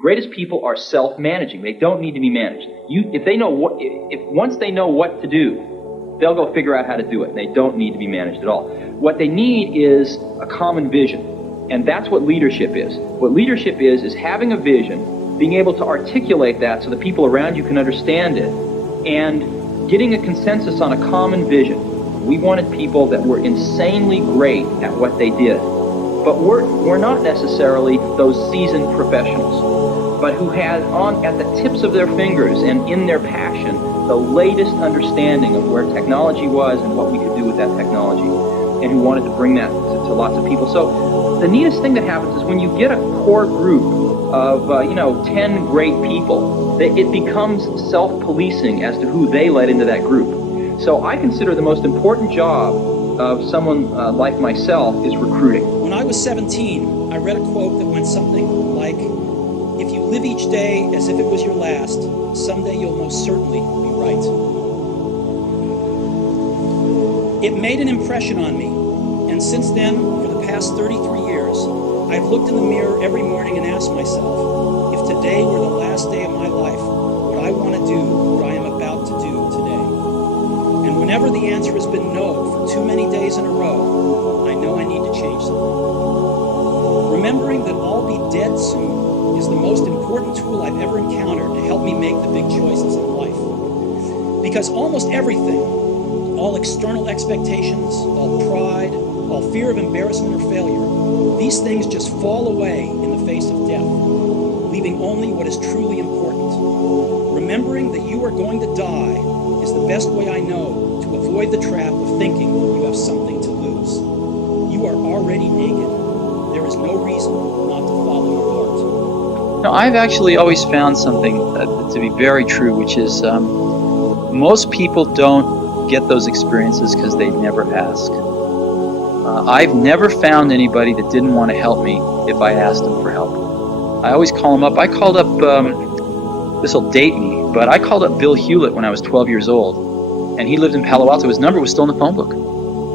greatest people are self-managing. They don't need to be managed. Once they know what to do, they'll go figure out how to do it. They don't need to be managed at all. What they need is a common vision, and that's what leadership is. What leadership is having a vision, being able to articulate that so the people around you can understand it, and getting a consensus on a common vision. We wanted people that were insanely great at what they did, but we're not necessarily those seasoned professionals, but who had at the tips of their fingers and in their passion the latest understanding of where technology was and what we could do with that technology, and who wanted to bring that to lots of people. So the neatest thing that happens is when you get a core group of 10 great people, it becomes self-policing as to who they let into that group. So I consider the most important job of someone like myself is recruiting. When I was 17, I read a quote that went something like, "If you live each day as if it was your last, someday you'll most certainly be right." It made an impression on me, and since then, for the past 33 years, I've looked in the mirror every morning and asked myself, if today were the last day of my life, would I want to do what I am about to do today? And whenever the answer has been no for too many days in a row, I know I need to change something. Remembering that I'll be dead soon is the most important tool I've ever encountered to help me make the big choices in life. Because almost everything, all external expectations, all pride, all fear of embarrassment or failure, these things just fall away in the face of death, leaving only what is truly important. Remembering that you are going to die is the best way I know to avoid the trap of thinking you have something to lose. You are already naked. There is no reason not to follow your heart. Now, I've actually always found something to be very true, which is most people don't get those experiences because they never ask. I've never found anybody that didn't want to help me if I asked them for help. I always call them up. I called up, this will date me, but I called up Bill Hewlett when I was 12 years old, and he lived in Palo Alto. His number was still in the phone book.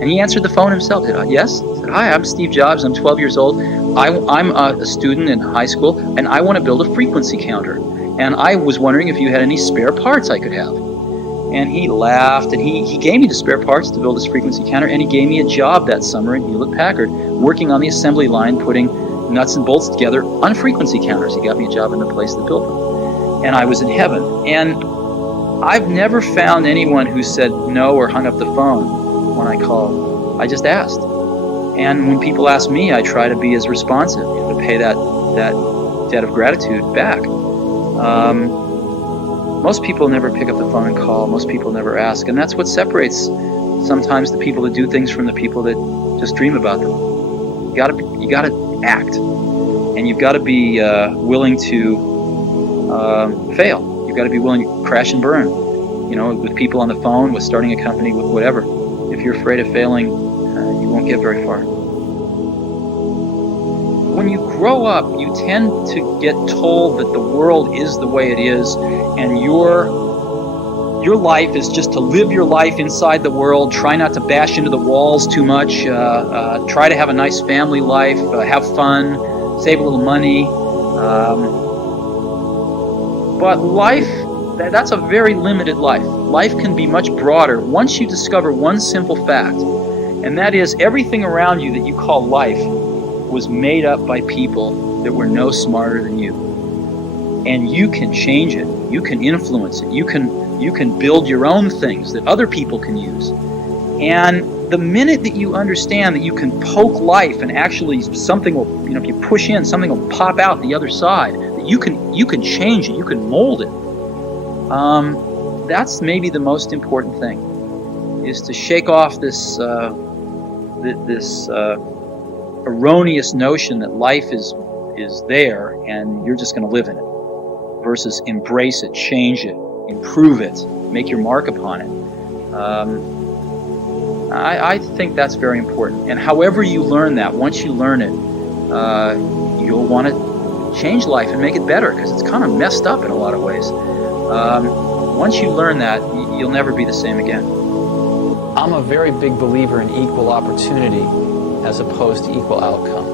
And he answered the phone himself. He said, "Yes?" I said, "Hi, I'm Steve Jobs. I'm 12 years old. I'm a student in high school, and I want to build a frequency counter. And I was wondering if you had any spare parts I could have." And he laughed, and he gave me the spare parts to build this frequency counter, and he gave me a job that summer at Hewlett-Packard, working on the assembly line, putting nuts and bolts together on frequency counters. He got me a job in the place that built them. And I was in heaven. And I've never found anyone who said no or hung up the phone when I called. I just asked. And when people ask me, I try to be as responsive, to pay that debt of gratitude back. Most people never pick up the phone and call. Most people never ask, and that's what separates sometimes the people that do things from the people that just dream about them. You gotta act, and you've got to be willing to fail. You've got to be willing to crash and burn. With people on the phone, with starting a company, with whatever. If you're afraid of failing, you won't get very far. When you grow up, you tend to get told that the world is the way it is, and your life is just to live your life inside the world. Try not to bash into the walls too much. Try to have a nice family life. Have fun. Save a little money. But life, that's a very limited life. Life can be much broader once you discover one simple fact, and that is everything around you that you call life was made up by people that were no smarter than you. And you can change it. You can influence it. You can build your own things that other people can use. And the minute that you understand that you can poke life and actually something will, if you push in, something will pop out the other side, that you can change it, you can mold it. That's maybe the most important thing, is to shake off this erroneous notion that life is there and you're just going to live in it, versus embrace it, change it, improve it, make your mark upon it. I think that's very important. And however you learn that, once you learn it, you'll want to change life and make it better, because it's kind of messed up in a lot of ways. Once you learn that, you'll never be the same again. I'm a very big believer in equal opportunity as opposed to equal outcome.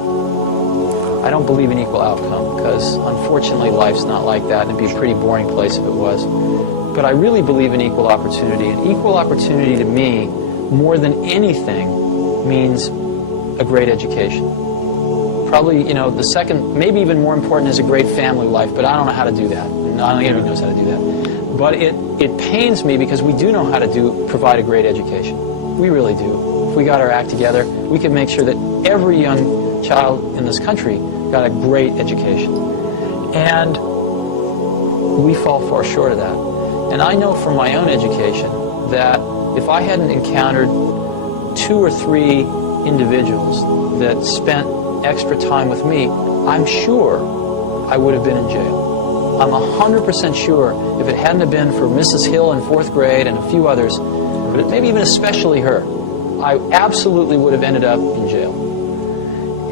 I don't believe in equal outcome because unfortunately life's not like that, and it'd be a pretty boring place if it was. But I really believe in equal opportunity, and equal opportunity to me, more than anything, means a great education. Probably, you know, the second, maybe even more important is a great family life, but I don't know how to do that. Not anybody knows how to do that. But it pains me because we do know how to provide a great education. We really do. If we got our act together, we could make sure that every young child in this country got a great education. And we fall far short of that. And I know from my own education that if I hadn't encountered 2 or 3 individuals that spent extra time with me, I'm sure I would have been in jail. I'm 100% sure if it hadn't have been for Mrs. Hill in 4th grade and a few others, but maybe even especially her, I absolutely would have ended up in jail.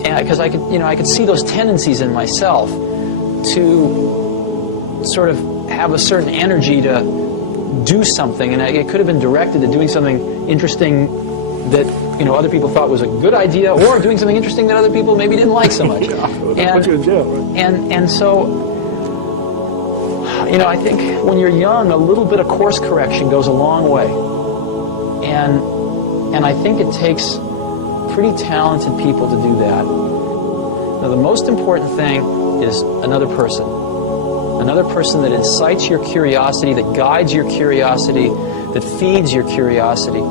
And because I could see those tendencies in myself to sort of have a certain energy to do something, and it could have been directed to doing something interesting that other people thought was a good idea, or doing something interesting that other people maybe didn't like so much. And so I think when you're young, a little bit of course correction goes a long way, and I think it takes pretty talented people to do that. Now, the most important thing is another person that incites your curiosity, that guides your curiosity, that feeds your curiosity.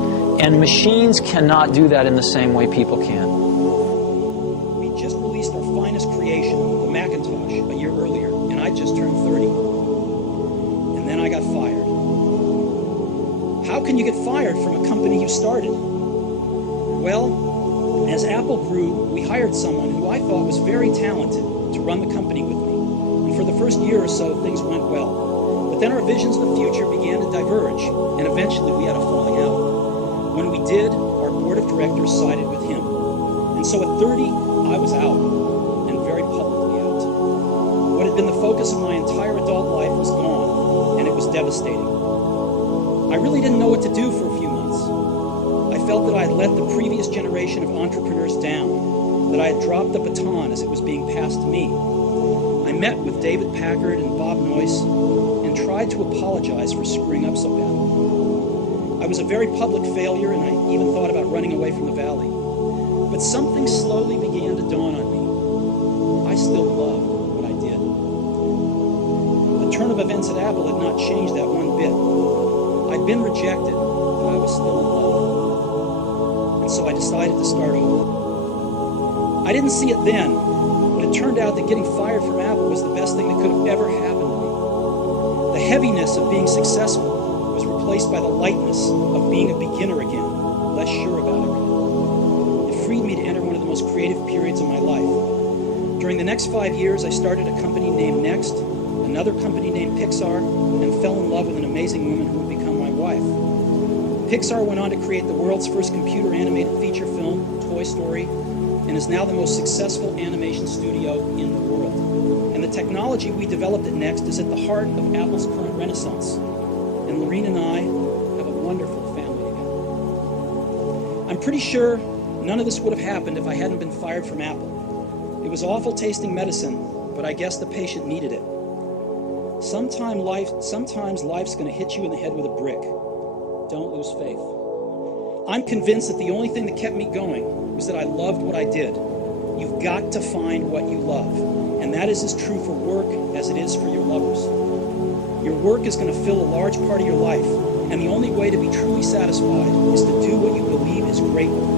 And machines cannot do that in the same way people can. We just released our finest creation, the Macintosh, a year earlier, and I just turned 30. And then I got fired. How can you get fired from a company you started? Well, as Apple grew, we hired someone who I thought was very talented to run the company with me. And for the first year or so, things went well. But then our visions of the future began to diverge, and eventually we had a falling out. When we did, our board of directors sided with him. And so at 30, I was out, and very publicly out. What had been the focus of my entire adult life was gone, and it was devastating. I really didn't know what to do for a few months. I felt that I had let the previous generation of entrepreneurs down, that I had dropped the baton as it was being passed to me. I met with David Packard and Bob Noyce and tried to apologize for screwing up so badly. I was a very public failure, and I even thought about running away from the valley. But something slowly began to dawn on me. I still loved what I did. The turn of events at Apple had not changed that one bit. I'd been rejected, but I was still in love. And so I decided to start over. I didn't see it then, but it turned out that getting fired from Apple was the best thing that could have ever happened to me. The heaviness of being successful was replaced by the lightness of being a beginner again, less sure about everything. It freed me to enter one of the most creative periods of my life. During the next 5 years, I started a company named Next, another company named Pixar, and fell in love with an amazing woman who would become my wife. Pixar went on to create the world's first computer-animated feature film, Toy Story, and is now the most successful animation studio in the world. And the technology we developed at Next is at the heart of Apple's current renaissance. And Lorene and I have a wonderful family together. I'm pretty sure none of this would have happened if I hadn't been fired from Apple. It was awful tasting medicine, but I guess the patient needed it. Sometimes life's going to hit you in the head with a brick. Don't lose faith. I'm convinced that the only thing that kept me going was that I loved what I did. You've got to find what you love. And that is as true for work as it is for your lovers. Your work is going to fill a large part of your life. And the only way to be truly satisfied is to do what you believe is great work.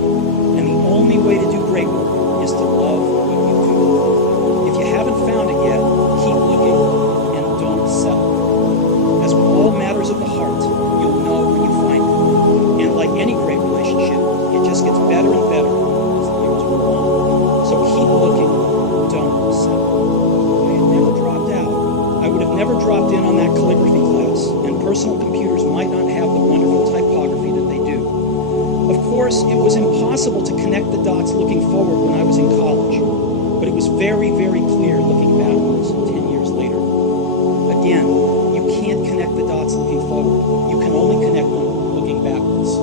And the only way to do great work is to love what you do. If you haven't found it yet, keep looking and don't settle. As with all matters of the heart, you'll know when you find it. And like any great relationship, it just gets better and better as the years move on. So keep looking, don't settle. I had never dropped out. I would have never dropped in on that calligraphy class, and personal computers might not have the wonderful typography that they do. Of course, it was impossible to connect the dots looking forward when I was in college, but it was very, very clear looking backwards 10 years later. Again, you can't connect the dots looking forward. You can only connect them looking backwards.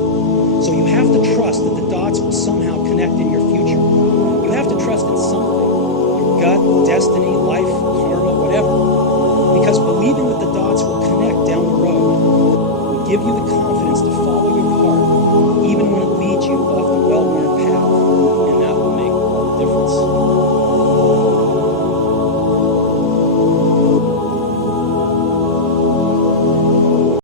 So you have to trust that the dots will somehow connect in your future. You have to trust in something, your gut, give you the confidence to follow your heart, even when it leads you off the well-worn